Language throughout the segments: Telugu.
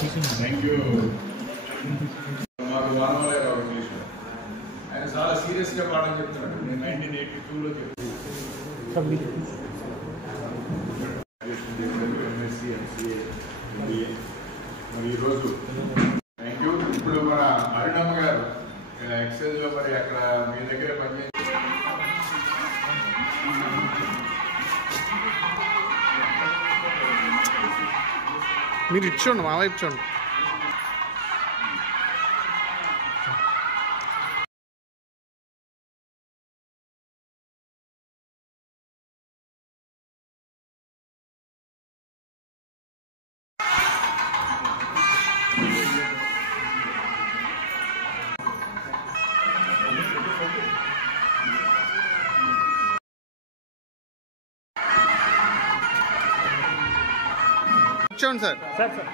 Thank you. మాకు మానవాలే రావు ఇంగ్లీష్ ఆయన చాలా సీరియస్గా పాఠం చెప్తున్నాడు. నేను 1982లో చెప్తాను. MSc MCA MBA. మరి ఈరోజు థ్యాంక్ యూ. ఇప్పుడు మన అరుణమ్మ గారు ఎక్సైజ్లో మరి అక్కడ మీ దగ్గర పనిచేసి మీరు ఇచ్చోండి మా వైపు చూడండి. చూడండి సార్. సార్ సార్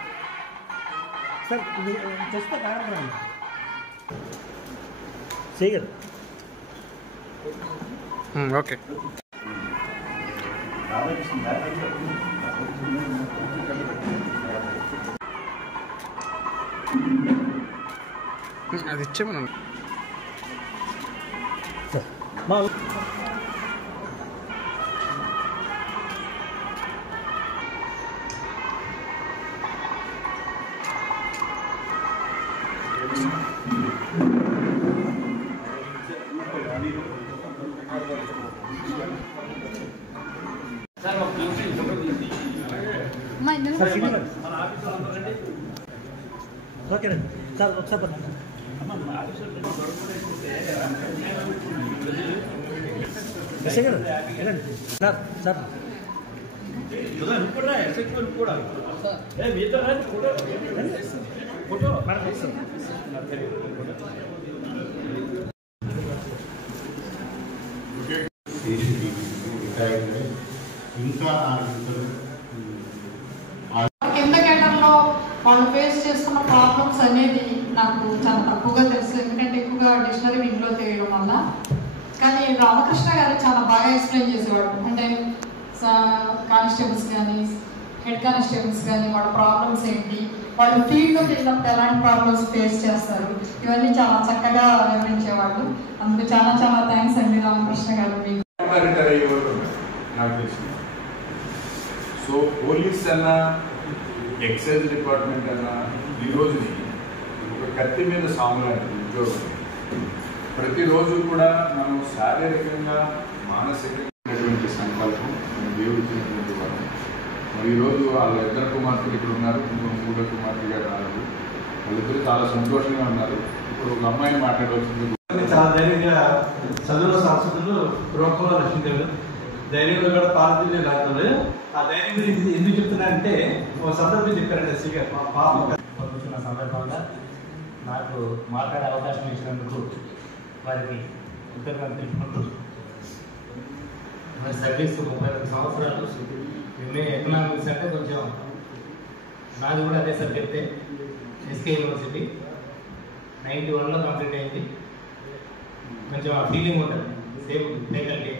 సార్ చేస్తే కారణం చేయగలరు. ఓకే. అది ఇచ్చేమనండి మా ఓకేనండి సార్ ఒకసారి సార్ సార్ ఇంకా కింద కేటర్లో వాళ్ళు ఫేస్ చేస్తున్న ప్రాబ్లమ్స్ అనేది నాకు చాలా తక్కువగా తెలుసు, ఎందుకంటే ఎక్కువగా డిక్షనరీ ఇంట్లో తెలియడం వల్ల. కానీ రామకృష్ణ గారు చాలా బాగా ఎక్స్ప్లెయిన్ చేసేవాడు. అంటే కానిస్టేబుల్స్ కానీ హెడ్ కానిస్టేబుల్స్ కానీ వాళ్ళ ప్రాబ్లమ్స్ ఏంటి, వాళ్ళు ఫీల్డ్లోకి వెళ్ళినప్పుడు ఎలాంటి ప్రాబ్లమ్స్ ఫేస్ చేస్తారు, ఇవన్నీ చాలా చక్కగా వివరించేవాళ్ళు. అందుకు చాలా చాలా థ్యాంక్స్ అండి రామకృష్ణ గారు మీకు. నాకు తెలిసింది. సో పోలీస్ అన్నా ఎక్సైజ్ డిపార్ట్మెంట్ అన్నా ఈ రోజుని ఒక కత్తి మీద సాము లాంటి ఉద్యోగం. ప్రతిరోజు కూడా మనం శారీరకంగా మానసికమైనటువంటి సంకల్పం దేవుడు ఇచ్చినటువంటి వరం. మరి ఈరోజు వాళ్ళ ఇద్దరు కుమార్తెలు ఇక్కడ ఉన్నారు, మూడో కుమార్తె గారు రాలేదు. వాళ్ళిద్దరు చాలా సంతోషంగా ఉన్నారు. ఇప్పుడు ఒక అమ్మాయిని మాట్లాడవలసింది. చాలా ధైర్యంగా చదువుల సంస్కృతులు రూపంలో రక్షించారు. ధైర్యంలో కూడా పాలతీలే రాదు. ఆ ధైర్యం గురించి ఎందుకు చెప్తున్నారంటే ఒక సందర్భం చెప్పారండి ఎస్సీ గారు. మా పాప పంపించిన సందర్భంగా నాకు మాట్లాడే అవకాశం ఇచ్చినందుకు వారికి కృతజ్ఞతలు తెలుపుకుంటూ, మరి సర్వీస్ 32 సంవత్సరాలు. ఎంఏ ఎకనామిక్స్ అంటే కొంచెం నాది కూడా అదే సబ్జెక్టే. ఎస్కే యూనివర్సిటీ 91లో కంప్లీట్ అయింది. కొంచెం ఆ ఫీలింగ్ ఉంటుంది సేమ్ ఫ్యాకల్టీ.